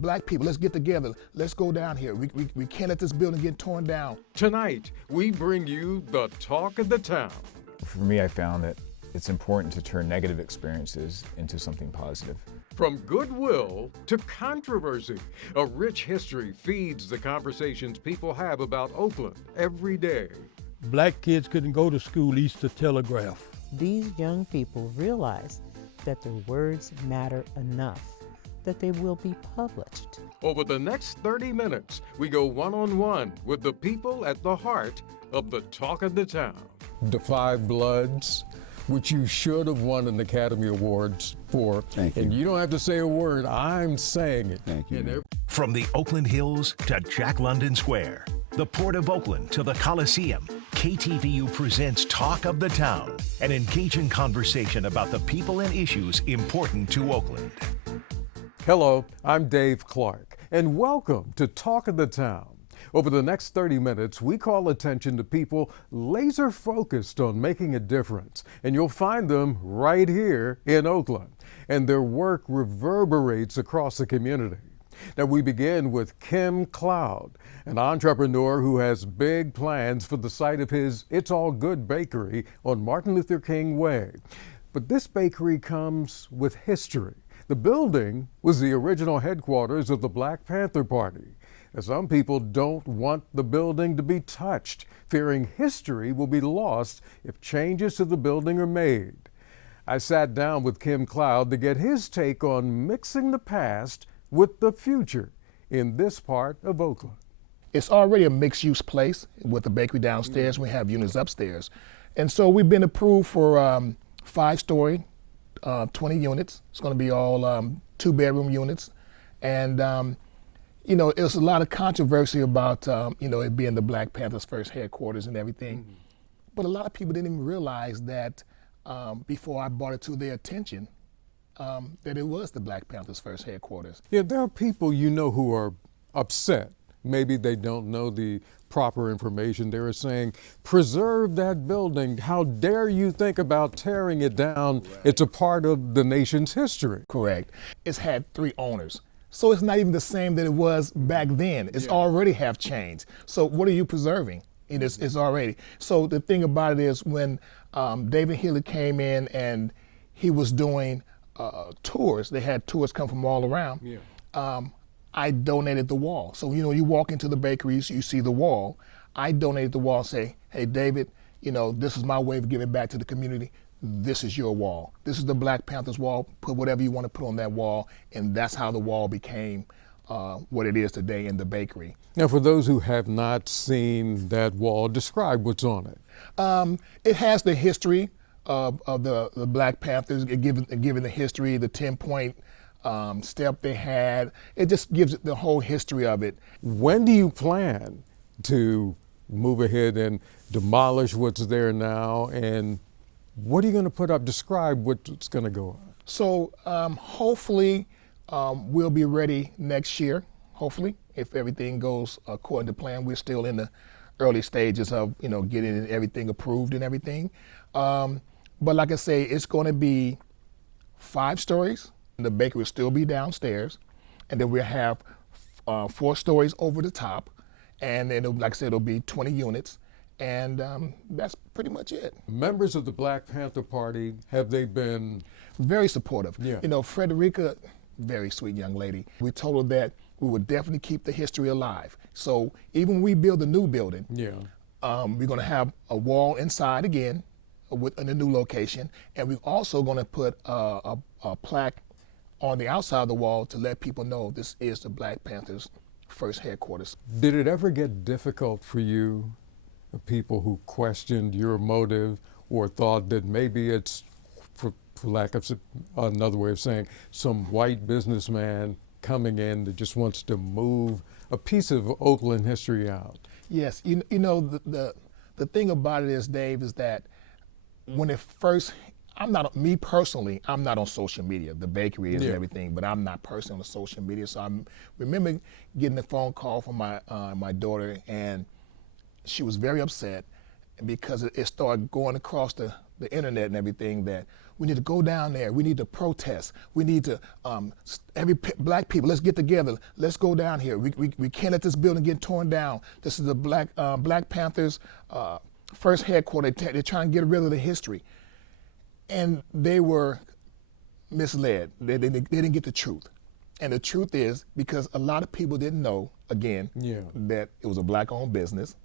Black people, let's get together. Let's go down here. We can't let this building get torn down. Tonight, we bring you the talk of the town. For me, I found that it's important to turn negative experiences into something positive. From goodwill to controversy, a rich history feeds the conversations people have about Oakland every day. Black kids couldn't go to school east of Telegraph. These young people realize that their words matter enough that they will be published. Over the next 30 minutes, we go one-on-one with the people at the heart of the talk of the town. The Five Bloods, which you should have won an Academy Awards for. Thank you. And you don't have to say a word, I'm saying it. Thank you. From the Oakland Hills to Jack London Square, the Port of Oakland to the Coliseum, KTVU presents Talk of the Town, an engaging conversation about the people and issues important to Oakland. Hello, I'm Dave Clark, and welcome to Talk of the Town. Over the next 30 minutes, we call attention to people laser focused on making a difference, and you'll find them right here in Oakland, and their work reverberates across the community. Now we begin with Kim Cloud, an entrepreneur who has big plans for the site of his It's All Good bakery on Martin Luther King Way. But this bakery comes with history. The building was the original headquarters of the Black Panther Party. Now, some people don't want the building to be touched, fearing history will be lost if changes to the building are made. I sat down with Kim Cloud to get his take on mixing the past with the future in this part of Oakland. It's already a mixed-use place with a bakery downstairs. We have units upstairs. And so we've been approved for 5-story, 20 units. It's going to be all 2-bedroom units. And, you know, there's a lot of controversy about, you know, it being the Black Panthers' first headquarters and everything. But a lot of people didn't even realize that before I brought it to their attention, that it was the Black Panthers' first headquarters. Yeah, there are people you know who are upset. Maybe they don't know the proper information. They were saying, preserve that building. How dare you think about tearing it down? Right. It's a part of the nation's history. Correct. It's had 3 owners. So it's not even the same that it was back then. It's already have changed. So what are you preserving? It's already. So the thing about it is when David Healy came in and he was doing tours, they had tours come from all around. I donated the wall. So, you know, you walk into the bakeries, you see the wall. I donated the wall and say, hey, David, you know, this is my way of giving back to the community. This is your wall. This is the Black Panthers wall. Put whatever you want to put on that wall. And that's how the wall became what it is today in the bakery. Now, for those who have not seen that wall, describe what's on it. It has the history of the Black Panthers, given the history, the 10-point step they had. It just gives it the whole history of it. When do you plan to move ahead and demolish what's there now, and what are you going to put up? Describe what's going to go on. So hopefully we'll be ready next year, hopefully, if everything goes according to plan. We're still in the early stages of, you know, getting everything approved and everything. But like I say, it's going to be 5 stories. The bakery will still be downstairs, and then we'll have 4 stories over the top, and then, like I said, it'll be 20 units, and that's pretty much it. Members of the Black Panther Party, have they been? Very supportive. Yeah. You know, Frederica, very sweet young lady. We told her that we would definitely keep the history alive. So even when we build a new building, we're going to have a wall inside again in a new location, and we're also going to put a plaque on the outside of the wall to let people know this is the Black Panthers' first headquarters. Did it ever get difficult for you, the people who questioned your motive or thought that maybe it's, for lack of another way of saying, some white businessman coming in that just wants to move a piece of Oakland history out? Yes, you know, the thing about it is, Dave, is that when it first, me personally, I'm not on social media. The bakery is everything, but I'm not personally on social media. So I remember getting a phone call from my daughter, and she was very upset because it started going across the internet and everything that We need to go down there. We need to protest. We need to, black people, let's get together. Let's go down here. We can't let this building get torn down. This is the Black Panthers' first headquarters. They're trying to get rid of the history. And they were misled. They didn't get the truth. And the truth is, because a lot of people didn't know, again, that it was a black-owned business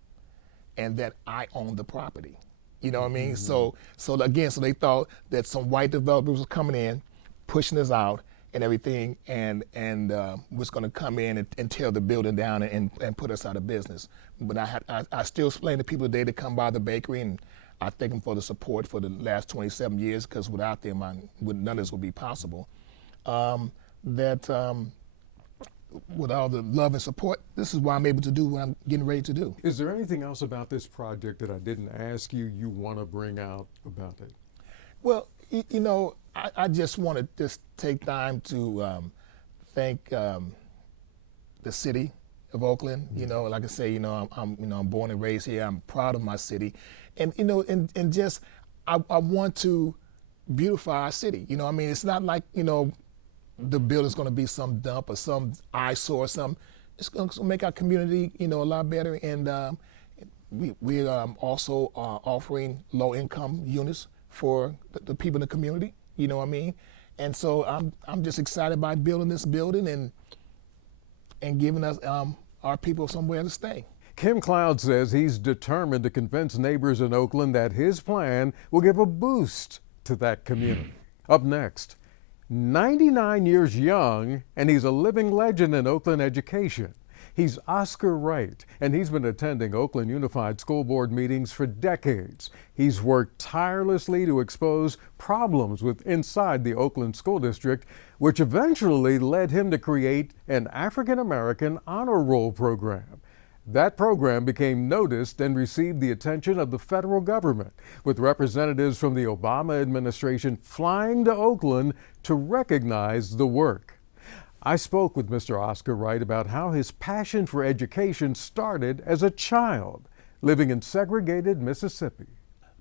and that I owned the property. You know what I mean? So they thought that some white developers were coming in, pushing us out and everything, and was going to come in and tear the building down and put us out of business. But I still explain to people today to come by the bakery, and I thank them for the support for the last 27 years, because without them, none of this would be possible. With all the love and support, this is why I'm able to do what I'm getting ready to do. Is there anything else about this project that I didn't ask you want to bring out about it? Well, I just want to just take time to thank the city of Oakland. Like I say, I'm born and raised here. I'm proud of my city, and just I want to beautify our city. It's not like the building's going to be some dump or some eyesore or something. It's going to make our community, a lot better. And we're also offering low-income units for the people in the community. You know what I mean? And so I'm just excited by building this building and giving us our people somewhere to stay. Kim Cloud says he's determined to convince neighbors in Oakland that his plan will give a boost to that community. Up next, 99 years young, and he's a living legend in Oakland education. He's Oscar Wright, and he's been attending Oakland Unified School Board meetings for decades. He's worked tirelessly to expose problems inside the Oakland School District, which eventually led him to create an African American honor roll program. That program became noticed and received the attention of the federal government, with representatives from the Obama administration flying to Oakland to recognize the work. I spoke with Mr. Oscar Wright about how his passion for education started as a child, living in segregated Mississippi.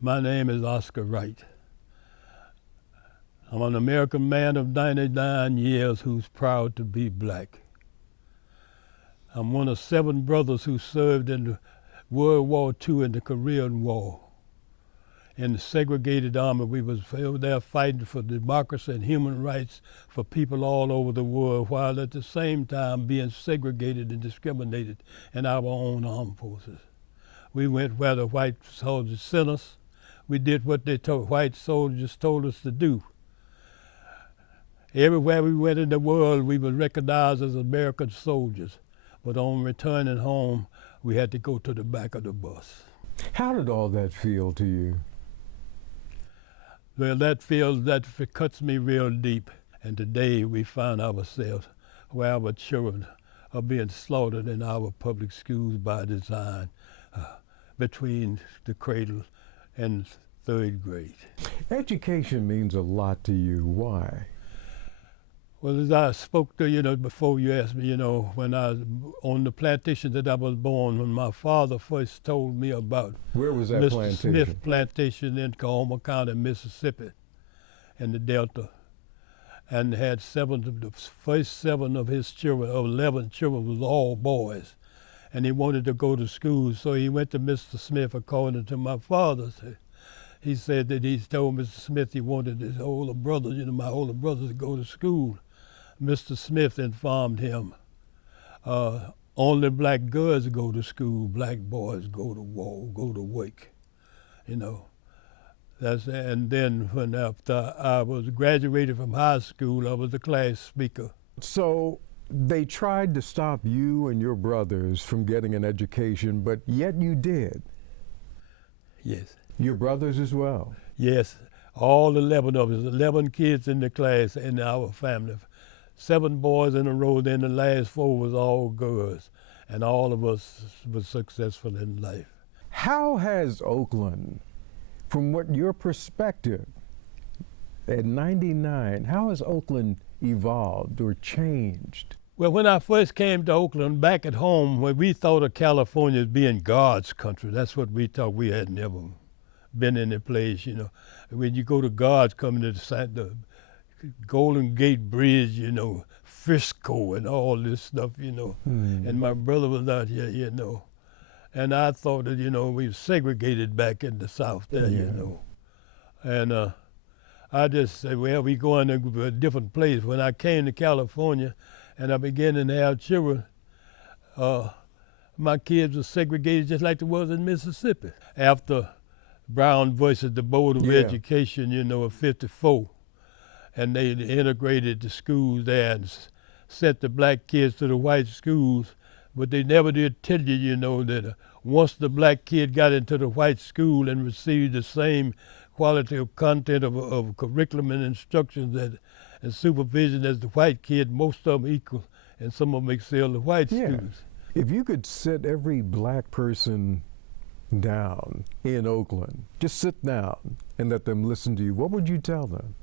My name is Oscar Wright. I'm an American man of 99 years who's proud to be black. I'm one of 7 brothers who served in World War II and the Korean War. In the segregated army, we was there fighting for democracy and human rights for people all over the world, while at the same time being segregated and discriminated in our own armed forces. We went where the white soldiers sent us. We did what white soldiers told us to do. Everywhere we went in the world, we were recognized as American soldiers. But on returning home, we had to go to the back of the bus. How did all that feel to you? Well, that cuts me real deep. And today we find ourselves where our children are being slaughtered in our public schools by design, between the cradle and 3rd grade. Education means a lot to you. Why? Well, as I spoke to you, before you asked me, when I was on the plantation that I was born, when my father first told me about Where was that Mr. plantation? Smith Plantation in Coahoma County, Mississippi, in the Delta, and had the first 7 of his children, or 11 children, was all boys, and he wanted to go to school, so he went to Mr. Smith, according to my father. He said that he told Mr. Smith he wanted his older brothers, my older brothers, to go to school. Mr. Smith informed him, only black girls go to school, black boys go to war, go to work, And then when after I was graduated from high school, I was a class speaker. So they tried to stop you and your brothers from getting an education, but yet you did. Yes. Your brothers as well? Yes, all 11 of us, 11 kids in the class in our family. 7 boys in a row, then the last 4 was all girls, and all of us was successful in life. How has Oakland, from what your perspective, at 99, how has Oakland evolved or changed? Well, when I first came to Oakland, back at home, when we thought of California as being God's country, that's what we thought. We had never been in a place, when you go to guards coming to the Golden Gate Bridge, you know, Frisco and all this stuff, you know. And my brother was out here, you know. And I thought that, you know, we were segregated back in the South there, you know. And I just said, well, we going to a different place. When I came to California and I began to have children, my kids were segregated just like they was in Mississippi. After Brown versus the Board of Education, you know, of '54, and they integrated the schools there and sent the black kids to the white schools, but they never did tell you, you know, that once the black kid got into the white school and received the same quality of content of curriculum and instructions and supervision as the white kid, most of them equal, and some of them excel the white students. If you could sit every black person down in Oakland, just sit down and let them listen to you, what would you tell them?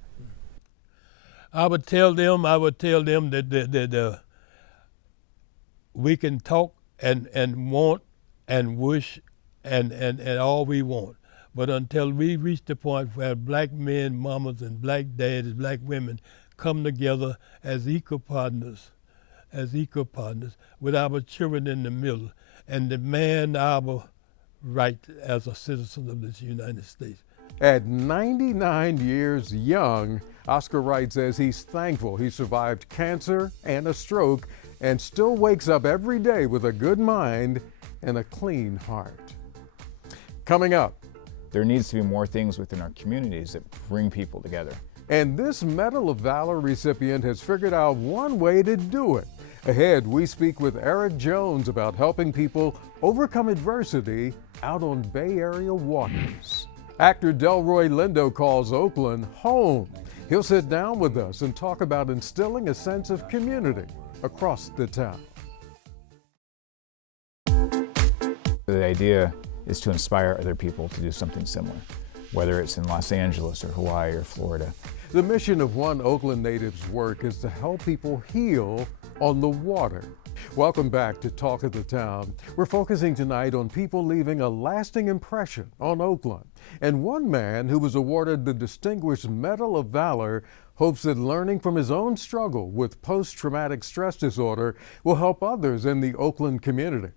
I would tell them that we can talk and want and wish and all we want. But until we reach the point where black men, mamas, and black daddies, black women come together as equal partners with our children in the middle and demand our right as a citizen of this United States. At 99 years young, Oscar Wright says he's thankful he survived cancer and a stroke and still wakes up every day with a good mind and a clean heart. Coming up, There needs to be more things within our communities that bring people together. and this Medal of Valor recipient has figured out one way to do it. Ahead, we speak with Eric Jones about helping people overcome adversity out on Bay Area waters. Actor Delroy Lindo calls Oakland home. He'll sit down with us and talk about instilling a sense of community across the town. The idea is to inspire other people to do something similar, whether it's in Los Angeles or Hawaii or Florida. The mission of one Oakland native's work is to help people heal on the water. Welcome back to Talk of the Town. We're focusing tonight on people leaving a lasting impression on Oakland. And one man who was awarded the Distinguished Medal of Valor hopes that learning from his own struggle with post-traumatic stress disorder will help others in the Oakland community.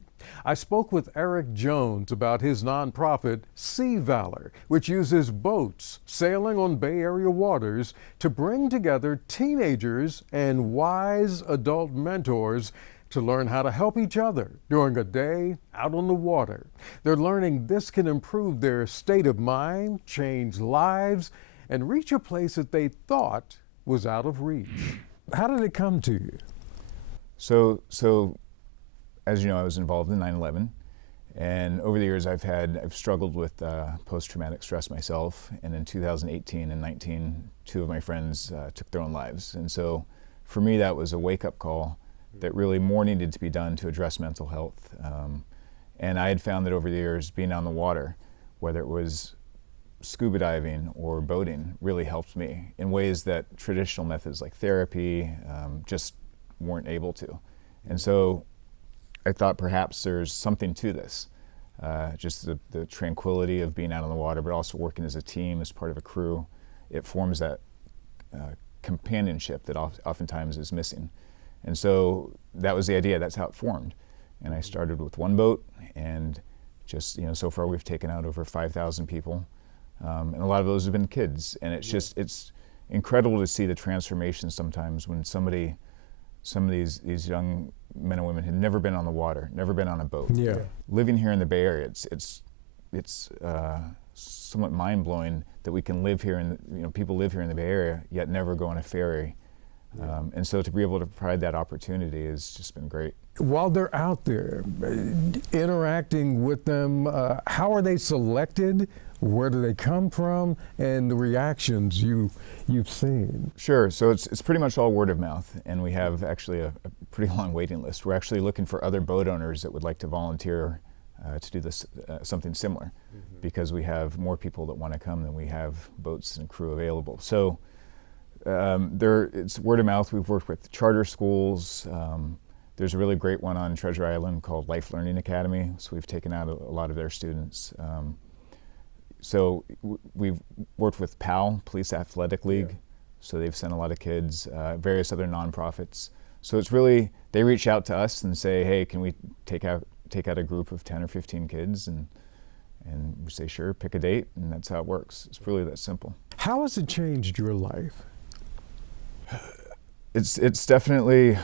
I spoke with Eric Jones about his nonprofit, Sea Valor, which uses boats sailing on Bay Area waters to bring together teenagers and wise adult mentors to learn how to help each other during a day out on the water. They're learning this can improve their state of mind, change lives, and reach a place that they thought was out of reach. How did it come to you? So as you know, I was involved in 9/11, and over the years I've struggled with post-traumatic stress myself, and in 2018 and 19, two of my friends took their own lives. And so for me, that was a wake-up call that really more needed to be done to address mental health. And I had found that over the years, being on the water, whether it was scuba diving or boating, really helped me in ways that traditional methods like therapy just weren't able to. And so I thought perhaps there's something to this, just the tranquility of being out on the water, but also working as a team, as part of a crew. It forms that companionship that oftentimes is missing. And so that was the idea, that's how it formed. And I started with one boat, and just, so far we've taken out over 5,000 people. And a lot of those have been kids. And it's just, it's incredible to see the transformation sometimes when some of these young men and women had never been on the water, never been on a boat. Yeah. Living here in the Bay Area, it's somewhat mind-blowing that we can live here and people live here in the Bay Area yet never go on a ferry. And so to be able to provide that opportunity has just been great. While they're out there interacting with them, how are they selected? Where do they come from? And the reactions you've seen? Sure, so it's pretty much all word of mouth, and we have actually a pretty long waiting list. We're actually looking for other boat owners that would like to volunteer to do this something similar, because we have more people that want to come than we have boats and crew available. So it's word of mouth. We've worked with charter schools. There's a really great one on Treasure Island called Life Learning Academy, so we've taken out a lot of their students. So we've worked with PAL, Police Athletic League, so they've sent a lot of kids, various other nonprofits. So it's really, they reach out to us and say, hey, can we take out a group of 10 or 15 kids? And we say, sure, pick a date, and that's how it works. It's really that simple. How has it changed your life? It's definitely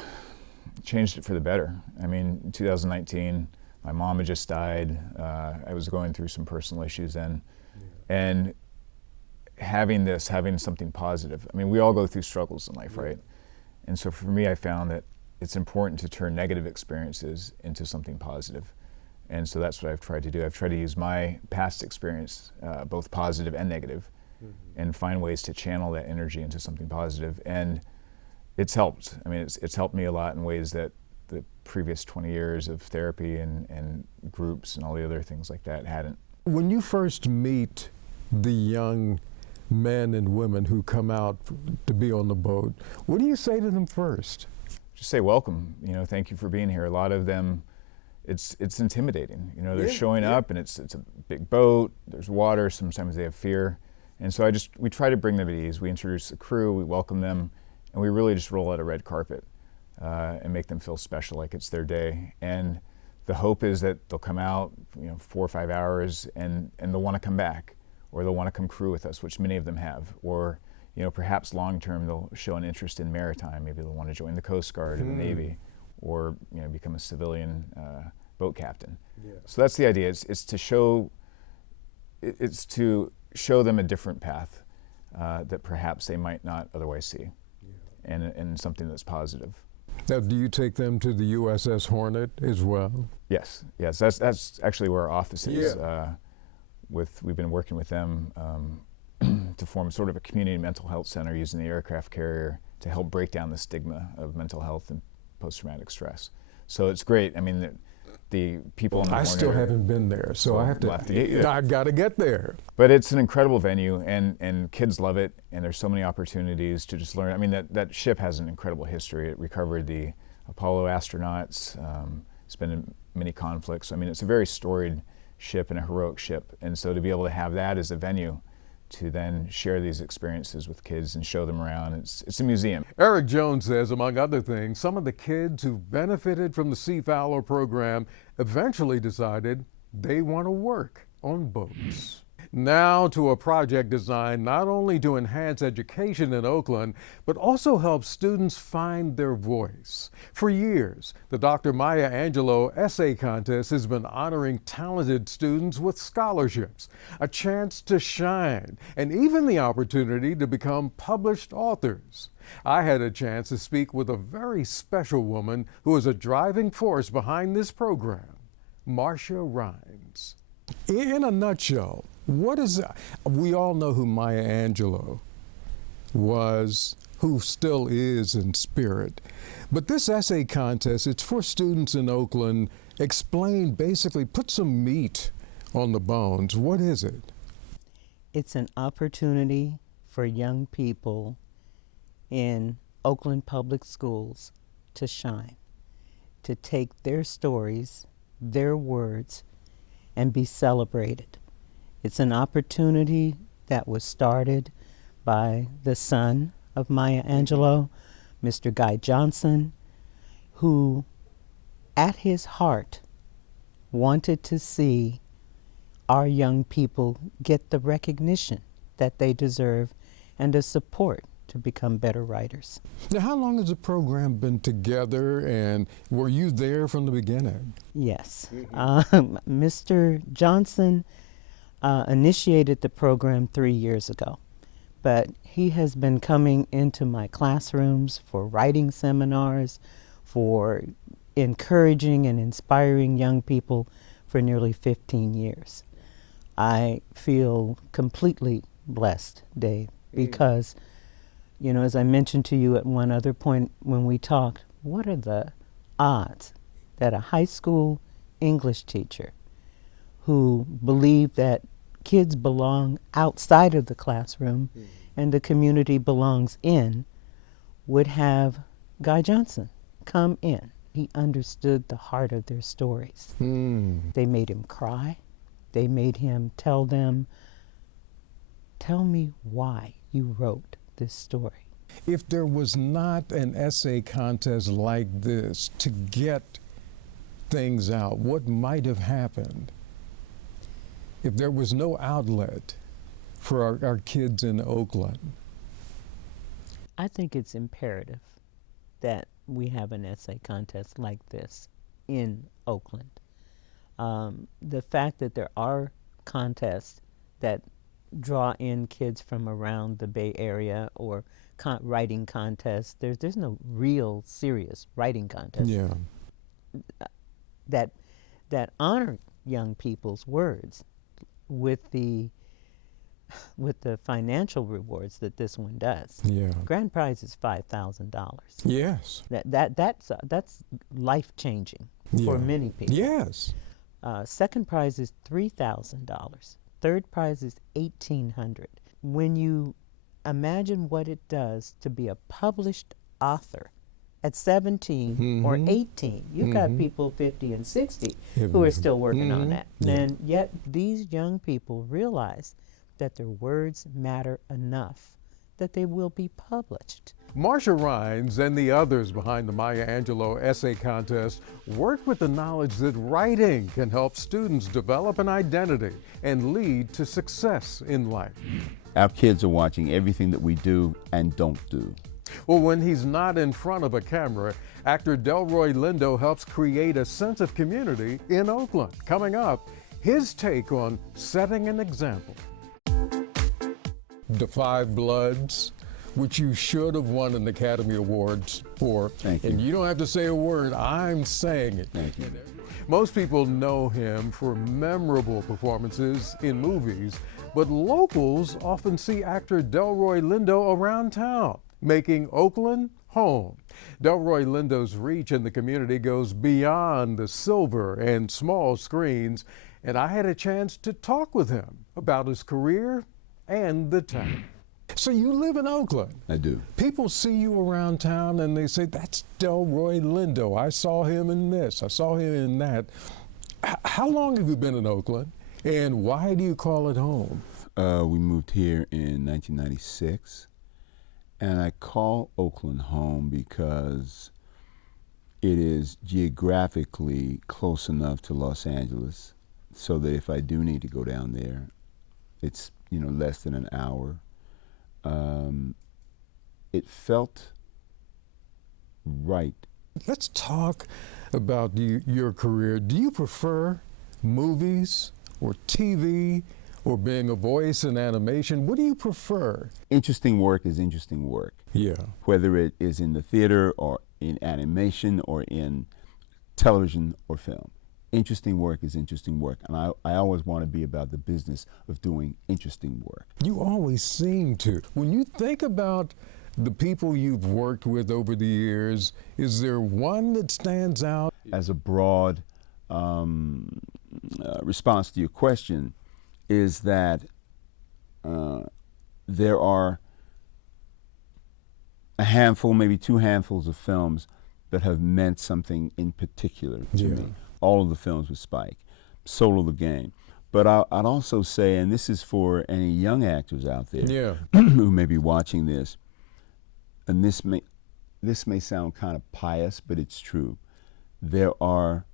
changed it for the better. I mean, in 2019, my mom had just died. I was going through some personal issues then. And having something positive. I mean, we all go through struggles in life, right? And so for me, I found that it's important to turn negative experiences into something positive. And so that's what I've tried to do. I've tried to use my past experience, both positive and negative, and find ways to channel that energy into something positive. And it's helped. I mean, it's helped me a lot in ways that the previous 20 years of therapy and groups and all the other things like that hadn't. When you first meet the young men and women who come out to be on the boat, what do you say to them first? Just say welcome. You know, thank you for being here. A lot of them, it's intimidating. You know, they're showing up and it's a big boat. There's water. Sometimes they have fear, and so we try to bring them at ease. We introduce the crew. We welcome them, and we really just roll out a red carpet and make them feel special, like it's their day. And the hope is that they'll come out, 4 or 5 hours, and they'll want to come back, or they'll want to come crew with us, which many of them have, or perhaps long-term they'll show an interest in maritime. Maybe they'll want to join the Coast Guard or the Navy, or become a civilian boat captain. So that's the idea. It's to show them a different path that perhaps they might not otherwise see, and something that's positive. Now, do you take them to the USS Hornet as well? Yes. That's actually where our office is. We've been working with them to form sort of a community mental health center using the aircraft carrier to help break down the stigma of mental health and post-traumatic stress. So it's great. I mean, the people in the Hornet still haven't been there, so I have to get you. I got to get there. But it's an incredible venue, and kids love it, and there's so many opportunities to just learn. I mean, that ship has an incredible history. It recovered the Apollo astronauts. It's been in many conflicts. I mean, it's a very storied ship and a heroic ship, and so to be able to have that as a venue to then share these experiences with kids and show them around, it's a museum. Eric Jones says, among other things, some of the kids who benefited from the Sea Fowler program eventually decided they want to work on boats. Now to a project designed not only to enhance education in Oakland, but also help students find their voice. For years, the Dr. Maya Angelou Essay Contest has been honoring talented students with scholarships, a chance to shine, and even the opportunity to become published authors. I had a chance to speak with a very special woman who is a driving force behind this program, Marcia Rhines. In a nutshell, we all know who Maya Angelou was, who still is in spirit. But this essay contest, it's for students in Oakland. Explain, basically, put some meat on the bones. What is it? It's an opportunity for young people in Oakland Public Schools to shine, to take their stories, their words, and be celebrated. It's an opportunity that was started by the son of Maya Angelou, Mr. Guy Johnson, who at his heart wanted to see our young people get the recognition that they deserve and the support to become better writers. Now, how long has the program been together, and were you there from the beginning? Yes. Mr. Johnson initiated the program 3 years ago, but he has been coming into my classrooms for writing seminars, for encouraging and inspiring young people for nearly 15 years. I feel completely blessed, Dave, because as I mentioned to you at one other point when we talked, what are the odds that a high school English teacher who believed that kids belong outside of the classroom and the community belongs in would have Guy Johnson come in? He understood the heart of their stories. They made him cry. They made him tell them Tell me why you wrote this story. If there was not an essay contest like this to get things out, what might have happened? If there was no outlet for our kids in Oakland? I think it's imperative that we have an essay contest like this in Oakland. The fact that there are contests that draw in kids from around the Bay Area, or writing contests, there's no real serious writing contest Yeah. that honor young people's words with the financial rewards that this one does. Yeah. Grand prize is $5,000. Yes. That's life changing for Yeah. many people. Yes. Second prize is $3,000. Third prize is $1,800. When you imagine what it does to be a published author at 17 or 18, you've got people 50 and 60 who are still working on that. Yeah. And yet these young people realize that their words matter enough that they will be published. Marsha Rhines and the others behind the Maya Angelou Essay Contest work with the knowledge that writing can help students develop an identity and lead to success in life. Our kids are watching everything that we do and don't do. Well, when he's not in front of a camera, actor Delroy Lindo helps create a sense of community in Oakland. Coming up, his take on setting an example. The Five Bloods, which you should have won an Academy Awards for. Thank you. And you don't have to say a word, I'm saying it. Thank you. Most people know him for memorable performances in movies, but locals often see actor Delroy Lindo around town, making Oakland home. Delroy Lindo's reach in the community goes beyond the silver and small screens, and I had a chance to talk with him about his career and the town. So you live in Oakland. I do. People see you around town and they say, that's Delroy Lindo. I saw him in this, I saw him in that. How long have you been in Oakland, and why do you call it home? We moved here in 1996, and I call Oakland home because it is geographically close enough to Los Angeles so that if I do need to go down there, it's less than an hour. It felt right. Let's talk about your career. Do you prefer movies or TV or being a voice in animation? What do you prefer? Interesting work is interesting work. Yeah. Whether it is in the theater or in animation or in television or film. Interesting work is interesting work, and I always want to be about the business of doing interesting work. You always seem to. When you think about the people you've worked with over the years, is there one that stands out? As a broad response to your question, is that there are a handful, maybe two handfuls of films that have meant something in particular to me. All of the films with Spike, Solo the Game. But I'd also say, and this is for any young actors out there who may be watching this, and this may sound kind of pious, but it's true. There are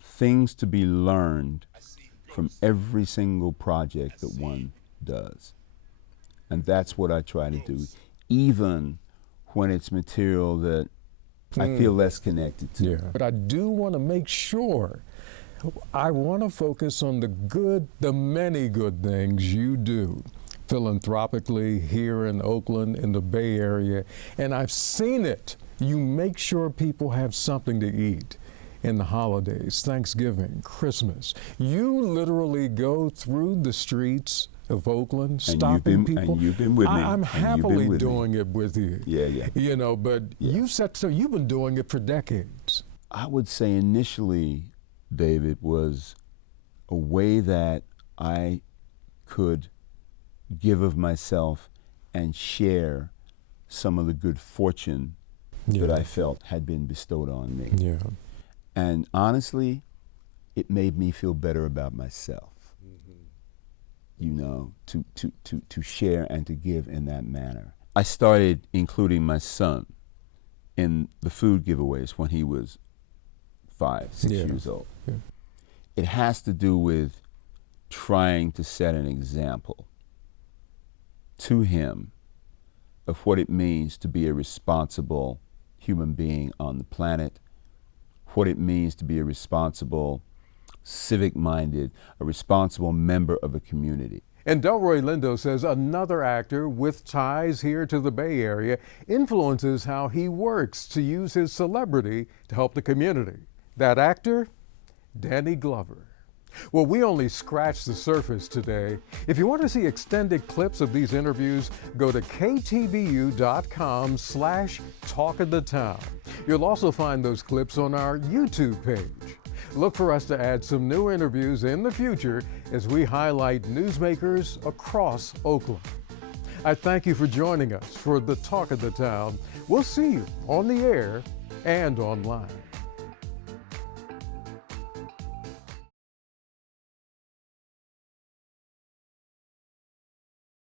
things to be learned from every single project that one does. And that's what I try to do, even when it's material that I feel less connected to. Yeah. But I do want to make sure, I want to focus on the many good things you do philanthropically here in Oakland, in the Bay Area, and I've seen it. You make sure people have something to eat in the holidays, Thanksgiving, Christmas. You literally go through the streets of Oakland, stopping people. And you've been with me. I'm happily doing it with you. Yeah. But you've been doing it for decades. I would say initially, David, was a way that I could give of myself and share some of the good fortune that I felt had been bestowed on me. Yeah. And honestly, it made me feel better about myself. you know, to share and to give in that manner. I started including my son in the food giveaways when he was 5, 6 years old. Yeah. It has to do with trying to set an example to him of what it means to be a responsible human being on the planet, what it means to be a responsible, civic-minded, a responsible member of a community. And Delroy Lindo says another actor with ties here to the Bay Area influences how he works to use his celebrity to help the community. That actor, Danny Glover. Well, we only scratched the surface today. If you want to see extended clips of these interviews, go to ktvu.com/talkofthetown. You'll also find those clips on our YouTube page. Look for us to add some new interviews in the future as we highlight newsmakers across Oakland. I thank you for joining us for the Talk of the Town. We'll see you on the air and online.